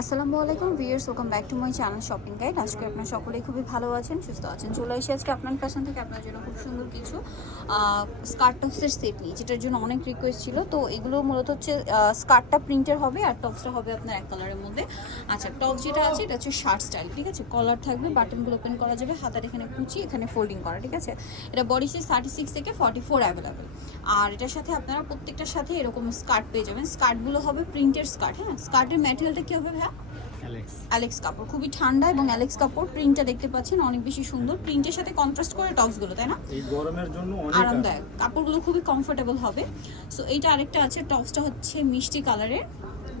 আসসালামু আলাইকুম viewers, welcome back to my channel shopping guide. আজকে আপনার সকলেই খুবই ভালো আছেন, সুস্থ আছেন। চলে এসে আজকে আপনার ফ্যাশন থেকে আপনার জন্য খুব সুন্দর কিছু স্কার্ট টপসের সেট নিয়ে, যেটার জন্য অনেক রিকোয়েস্ট ছিল। তো এগুলো মূলত হচ্ছে স্কার্টটা প্রিন্টের হবে আর টপসটা হবে আপনার এক কালারের মধ্যে। আচ্ছা টপ যেটা আছে, এটা হচ্ছে শার্ট স্টাইল ঠিক আছে? কলার থাকবে বাটনগুলো ওপেন করা যাবে, হাতার এখানে কুচি, এখানে ফোল্ডিং করা, ঠিক আছে? এটা বডি সাইজ থার্টি সিক্স থেকে ফর্টি ফোর অ্যাভেলেবেল আর এটার সাথে আপনারা প্রত্যেকটার সাথে এরকম স্কার্ট পেয়ে যাবেন। স্কার্টগুলো হবে প্রিন্টের স্কার্ট হ্যাঁ? স্কার্টের ম্যাটেরিয়ালটা কী হবে অ্যালেক্স কাপড় খুবই ঠান্ডা এবং অ্যালেক্স কাপড় প্রিন্টটা দেখতে পাচ্ছেন অনেক বেশি সুন্দর। প্রিন্টের সাথে কন্ট্রাস্ট করে টপসগুলো তাই না? এই গরমের জন্য অনেক আরামদায়ক। কাপড়গুলো খুবই কমফোর্টেবল হবে। সো এইটা আরেকটা আছে টপসটা হচ্ছে মিষ্টি কালারের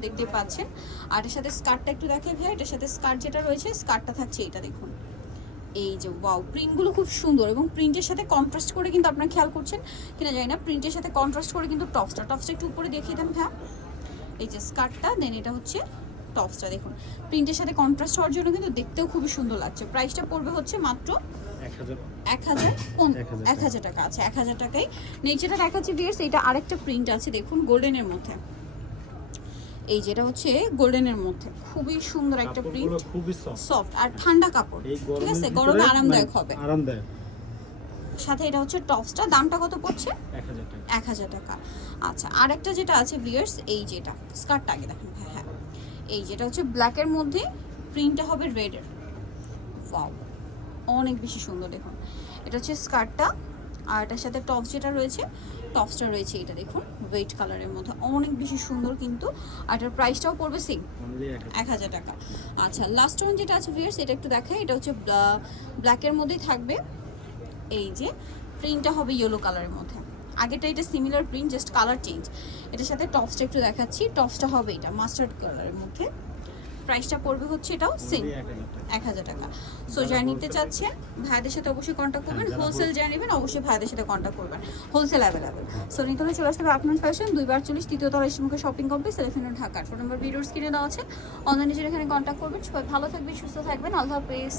দেখতে পাচ্ছেন। আর এর সাথে স্কার্টটা একটু দেখে ভাই এটার সাথে স্কার্ট যেটা রয়েছে স্কার্টটা থাকছে এটা দেখুন। এই যে ওয়াও প্রিন্টগুলো খুব সুন্দর এবং প্রিন্টের সাথে কন্ট্রাস্ট করে কিন্তু আপনারা খেয়াল করছেন কিনা জানি না প্রিন্টের সাথে কন্ট্রাস্ট করে কিন্তু টপসটা টপসটা একটু উপরে দেখিয়ে দেন ভাইয়া। এই যে স্কার্টটা দেন এটা হচ্ছে টপসটা দেখুন। প্রিন্টের সাথে কন্ট্রাস্ট হওয়ার জন্য কিন্তু দেখতেও খুবই সুন্দর লাগছে। প্রাইসটা পড়বে হচ্ছে মাত্র এক হাজার। এক টাকা আছে এক হাজার টাকায় নেচারটা দেখাচ্ছে ভিয়ার্স এটা আরেকটা প্রিন্ট আছে দেখুন গোল্ডেনের মধ্যে। এই যেটা হচ্ছে গোল্ডেনের মধ্যে। খুবই সুন্দর একটা প্রিন্ট খুবই সফট আর ঠান্ডা কাপড় ঠিক আছে? গরমে আরামদায়ক হবে। আরামদায়ক। সাথে এটা হচ্ছে টপসটা দামটা কত পড়ছে? এক হাজার টাকা। আচ্ছা আরেকটা যেটা আছে ভিয়ার্স এই যেটা স্কার্টটা আগে দেখেন হ্যাঁ হ্যাঁ। এই যেটা হচ্ছে ব্ল্যাকের মধ্যে প্রিন্টটা হবে রেডের ওয়াও অনেক বেশি সুন্দর দেখুন। এটা হচ্ছে স্কার্টটা আর এটার সাথে টপ যেটা রয়েছে টপসটা রয়েছে এটা দেখুন ওয়েট কালারের মধ্যে। অনেক বেশি সুন্দর কিন্তু আর এটার প্রাইসটাও পড়বে সেম অনলি এক হাজার এক হাজার টাকা। আচ্ছা লাস্ট ওয়ান যেটা আছে ভিয়ার্স এটা একটু দেখাই এটা হচ্ছে ব্ল্যাকের মধ্যেই থাকবে। এই যে প্রিন্টটা হবে ইয়েলো কালারের মধ্যে। আগেটা এটা similar print just colour change এটার সাথে টপসটা একটু দেখাচ্ছি। টপসটা হবে এটা মাস্টার্ড কালারের মধ্যে। প্রাইসটা পড়বে হচ্ছে এটাও সেম এক হাজার টাকা। সো যারা নিতে চাচ্ছেন ভাইদের সাথে অবশ্যই কন্ট্যাক্ট করবেন। হোলসেল যারা নেবেন অবশ্যই ভাইদের সাথে কন্ট্যাক্ট করবেন। হোলসেল অ্যাভেলেবেল সো নিতে হলে চলে আসতে হবে আপনার ফ্যাশন দুইবার চল্লিশ তৃতীয় তলা ইসলামকে শপিং কমপ্লেক্স এলিফেন্ট ঢাকার। ফোন নম্বর ভিডিওর স্ক্রিনে দেওয়া আছে। অনলাইনে যারা এখানে কন্ট্যাক্ট করবেন সবাই ভালো থাকবেন সুস্থ থাকবেন। আল্লাহ হাফেজ।